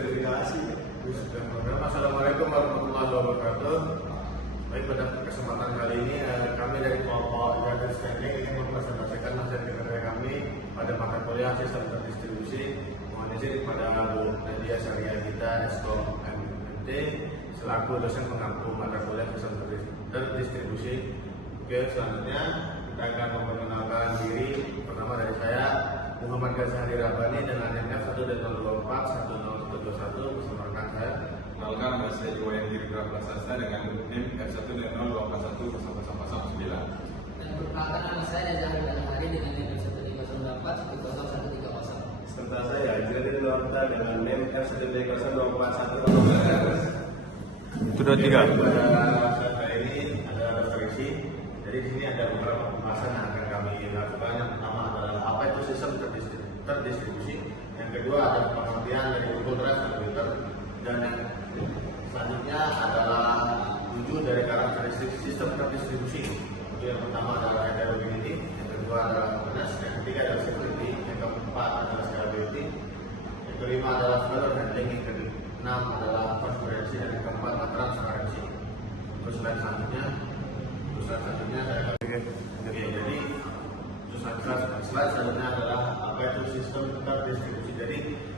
Assalamualaikum warahmatullahi wabarakatuh. Baik, pada kesempatan kali ini kami dari kelompok Garden Standing ingin mempresentasikan hasil kerja kami pada mata kuliah sistem terdistribusi. Mohon izin kepada Bu Nadia Syariah kita Eskom MT selaku dosen pengampu mata kuliah sistem terdistribusi. Oke, selanjutnya kita akan memperkenalkan diri. Pertama dari saya Muhammad Ghazali Rabani dengan NF 1.024 10121 bersama rekan saya. Kenalkan, nama saya Iwayan Girgra Prasasta dengan NIM F1.081 Dan perkenalkan, nama saya Zahir Dalhari dengan NIM F1.024 10130. Serta saya Jadi Lorta dengan NIM F1.024 Sudah tiga. Pada saat kali ini ada referensi. Jadi di sini ada beberapa pembahasan yang akan kami lakukan. Yang pertama adalah apa itu sistem terdistribusi. Yang kedua ada pengertian dari Google Drive dan Twitter. Dan yang selanjutnya adalah 7 dari karakteristik sistem terdistribusi. Yang pertama adalah heterogeneity, yang kedua adalah openness, yang ketiga adalah security, yang keempat adalah scalability, yang kelima adalah failure handling, yang keenam adalah transparency, dan yang keempat adalah transparency. Terus slide selanjutnya saya akan jadi slide selanjutnya adalah apa itu sistem terdistribusi. Jadi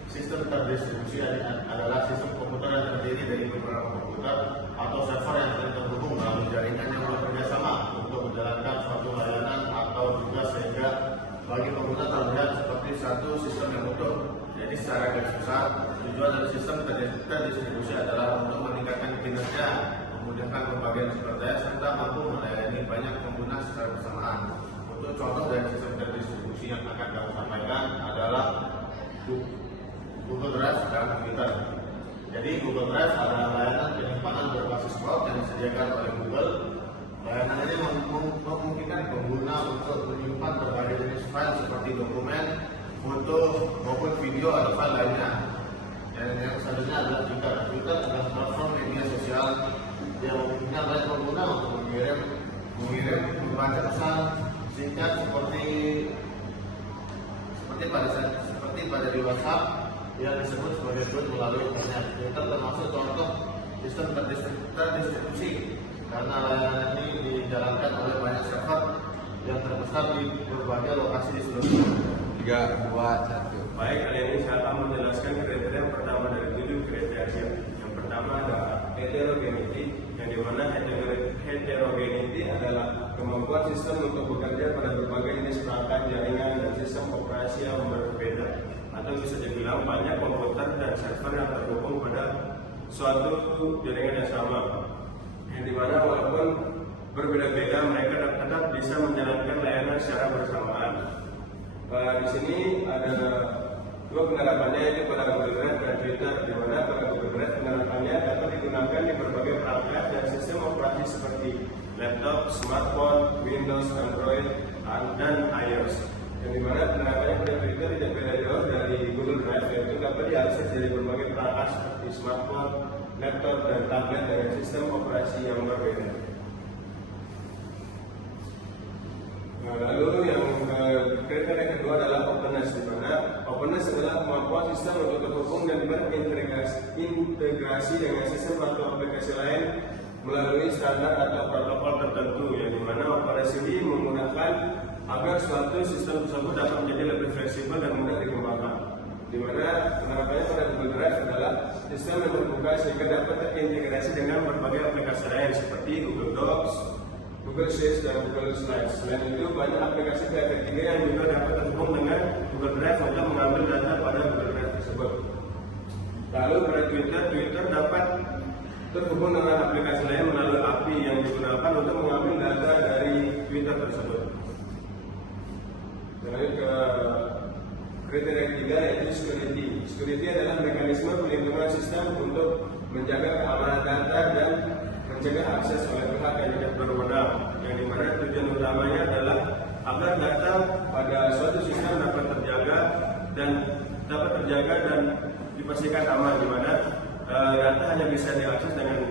sistem terdistribusi adalah sistem komputer yang terdiri dari beberapa komputer atau server yang saling terhubung melalui jaringan yang bekerja sama untuk menjalankan suatu layanan atau tugas sehingga bagi pengguna terlihat seperti satu sistem yang utuh. Jadi secara garis besar tujuan dari sistem terdistribusi adalah untuk meningkatkan kinerja, memudahkan pembagian sumber daya serta mampu melayani banyak pengguna secara bersamaan. Untuk contoh dari sistem terdistribusi yang akan kami sampaikan adalah Google Drive dan Twitter. Jadi Google Drive adalah layanan penyimpanan berbasis cloud yang disediakan oleh Google. Layanan ini memungkinkan pengguna untuk menyimpan berbagai jenis file seperti dokumen, foto, maupun video atau file lainnya. Dan yang selanjutnya adalah Twitter. Twitter adalah platform media sosial yang memungkinkan banyak pengguna untuk membaca pesan singkat seperti pada di WhatsApp yang disebut sebagai tweet melalui internet. Twitter termasuk contoh sistem terdistribusi karena layanan ini dijalankan oleh banyak server yang terpusat di berbagai lokasi di seluruh dunia. 3, 2, 1. Baik, kali ini saya akan menjelaskan kriteria yang pertama dari 7 kriteria. Yang pertama adalah heterogeneity, yang dimana heterogeneity adalah kemampuan sistem untuk bekerja pada berbagai jenis perangkat jaringan dan sistem operasi yang berbeda, atau bisa dibilang banyak komputer dan server yang terhubung pada suatu jaringan yang sama, yang dimana walaupun berbeda-beda mereka tetap bisa menjalankan layanan secara bersamaan. Di sini ada 2 penerapannya, yaitu pada Google Drive dan Twitter, di mana pada Google Drive penerapannya dapat digunakan di berbagai perangkat dan sistem operasi seperti laptop, smartphone, Windows, Android, dan iOS. Yang dimana penerapannya pada Twitter tidak beda jauh dari Google Drive, yaitu dapat diakses dari berbagai perangkat seperti smartphone, laptop, dan tablet dengan sistem operasi yang berbeda. Lalu yang kriteria kedua adalah openness, di mana openness adalah kemampuan sistem untuk terhubung dan berintegrasi dengan sistem atau aplikasi lain melalui standar atau protokol tertentu, yang dimana operasi ini memudahkan agar suatu sistem tersebut dapat menjadi lebih fleksibel dan mudah dikembangkan. Di mana penerapannya pada Google Drive adalah sistem yang terbuka sehingga dapat terintegrasi dengan berbagai aplikasi lain seperti Google Docs, Google Sheets, dan Google Slides. Selain itu, banyak aplikasi pihak ketiga yang juga dapat terhubung dengan Google Drive untuk mengambil data pada Google Drive tersebut. Lalu pada Twitter dapat terhubung dengan aplikasi lain melalui API yang digunakan untuk mengambil data dari Twitter tersebut. Lalu ke kriteria ketiga, yaitu security. Security adalah mekanisme pelindungan sistem untuk menjaga keamanan data dan mencegah akses oleh pihak yang tidak berwenang, yang dimana tujuan utamanya adalah agar data pada suatu sistem dapat terjaga dan dipastikan aman, di mana data hanya bisa diakses dengan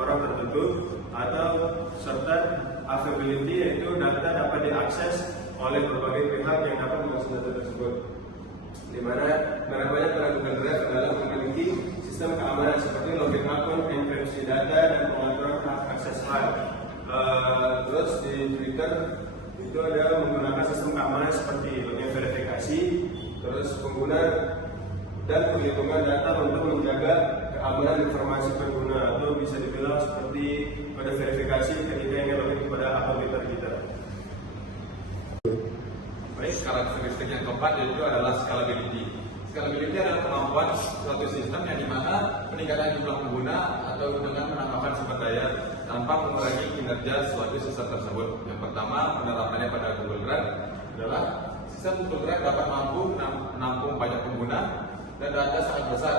orang tertentu, atau serta availability, yaitu data dapat diakses oleh berbagai pihak yang dapat mengakses data tersebut. di mana banyak pada Google Drive adalah memiliki sistem keamanan seperti login akun, enkripsi data, dan pengaturan hak akses file. Terus di Twitter itu ada menggunakan sistem keamanan seperti login verifikasi, terus pengguna dan perlindungan data untuk menjaga keamanan informasi pengguna, atau bisa dibilang seperti pada verifikasi ketika ingin login kepada akun Twitter kita. Baik, karakteristik yang keempat yaitu adalah scalability. Scalability adalah kemampuan suatu sistem yang dimana peningkatan jumlah pengguna atau dengan menambahkan sumber daya tanpa mengurangi kinerja suatu sistem tersebut. Yang pertama, penerapannya pada Google Drive adalah sistem Google Drive dapat mampu menampung banyak pengguna dan data sangat besar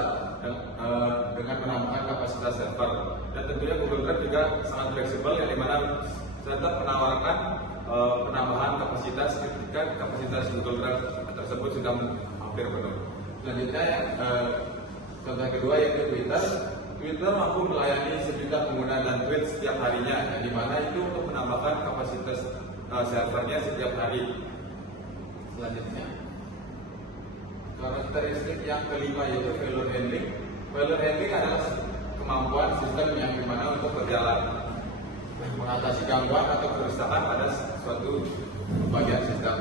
dengan menambahkan kapasitas server. Dan tentunya Google Drive juga sangat fleksibel yang dimana tetap menawarkan penambahan kapasitas ketika kapasitas Google Drive tersebut sudah hampir penuh. Selanjutnya contoh kedua yaitu Twitter. Twitter mampu melayani 1 juta pengguna dan tweet setiap harinya, yang dimana itu untuk menambahkan kapasitas servernya setiap hari. Selanjutnya karakteristik yang kelima yaitu failure handling. Failure handling adalah kemampuan sistem yang dimana untuk berjalan mengatasi gangguan atau kerusakan pada suatu bagian sistem.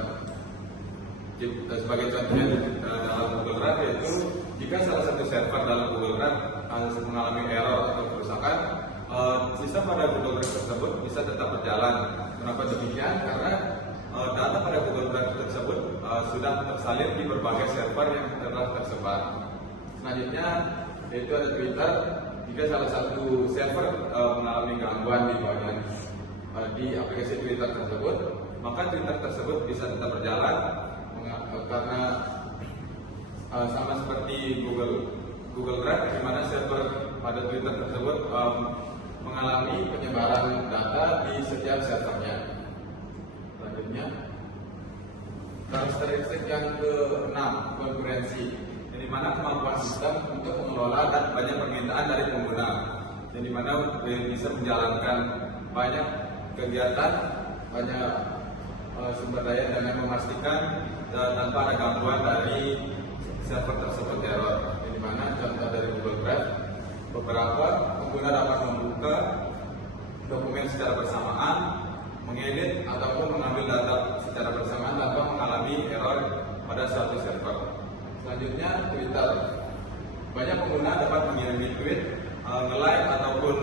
Sebagai contohnya dalam Google Drive yaitu jika salah satu server dalam Google Drive mengalami error atau kerusakan, sistem pada Google Drive tersebut bisa tetap berjalan. Kenapa demikian? Karena data pada Google Drive tersebut sudah tersalin di berbagai server yang telah tersebar. Selanjutnya yaitu ada Twitter. Jika salah satu server mengalami gangguan di bagian di aplikasi Twitter tersebut, maka Twitter tersebut bisa tetap berjalan karena sama seperti Google Drive, di mana server pada Twitter tersebut mengalami penyebaran data di setiap servernya. Selanjutnya, karakteristik yang ke-6, konkurensi, di mana kemampuan sistem untuk mengelola dan banyak permintaan dari pengguna, yang dimana bisa menjalankan banyak kegiatan, banyak sumber daya dengan memastikan tanpa ada gangguan dari server tersebut error. Yang dimana contoh dari Google Drive, beberapa pengguna dapat membuka dokumen secara bersamaan, mengedit ataupun mengambil data secara bersamaan tanpa mengalami error pada suatu server. Selanjutnya Twitter. Banyak pengguna dapat mengirim tweet, nge-like ataupun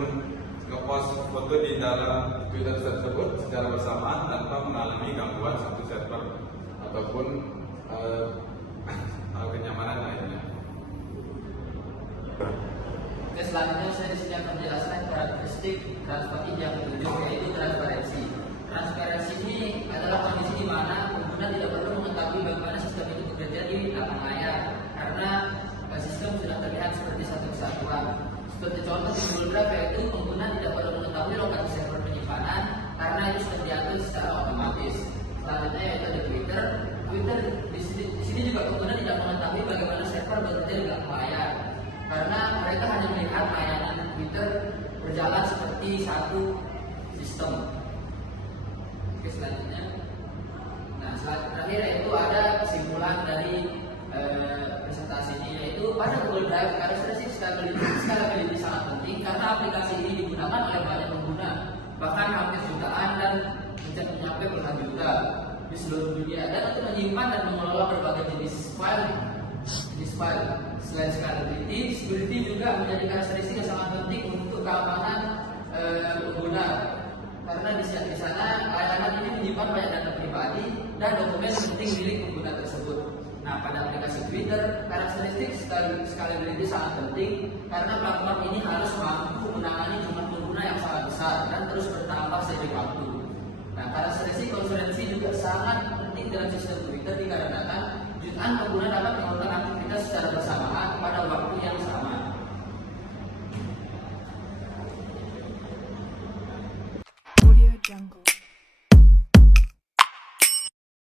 nge-post foto di dalam Twitter tersebut secara bersamaan tanpa mengalami gangguan satu server ataupun kenyamanan lainnya. Oke, selanjutnya saya di sini akan menjelaskan karakteristik transparansi yang ketujuh, yaitu transparansi. Transparansi ini adalah kondisi di mana pengguna tidak perlu mengetahui bagaimana sistem itu bekerja di belakang layar, karena sistem sudah terlihat seperti satu kesatuan. Seperti contoh di Google Drive, yaitu pengguna tidak perlu mengetahui lokasi server penyimpanan karena itu sudah diatur secara otomatis. Selanjutnya yaitu di Twitter. Di sini juga pengguna tidak mengetahui bagaimana server bekerja di belakang layar, karena mereka hanya melihat layanan Twitter berjalan seperti satu sistem. Oke, selanjutnya, nah terakhir yaitu ada kesimpulan dari presentasi ini, yaitu pada Google Drive karakteristik scalability sangat penting karena aplikasi ini digunakan oleh banyak pengguna, bahkan hampir jutaan dan mencapai puluhan juta di seluruh dunia, dan untuk menyimpan dan mengelola berbagai jenis file. Selain scalability, security juga menjadi karakteristik yang sangat penting untuk keamanan pengguna, karena di sana layanan ini menyimpan banyak data pribadi dan dokumen penting milik pengguna tersebut. Nah, pada aplikasi Twitter, karakteristik scalability sangat penting karena platform ini harus mampu menangani jumlah pengguna yang sangat besar dan terus bertambah seiring waktu. Nah, karakteristik konsistensi juga sangat penting dalam sistem Twitter dikarenakan jutaan pengguna dapat melakukan aktivitas secara bersamaan pada waktu yang sama.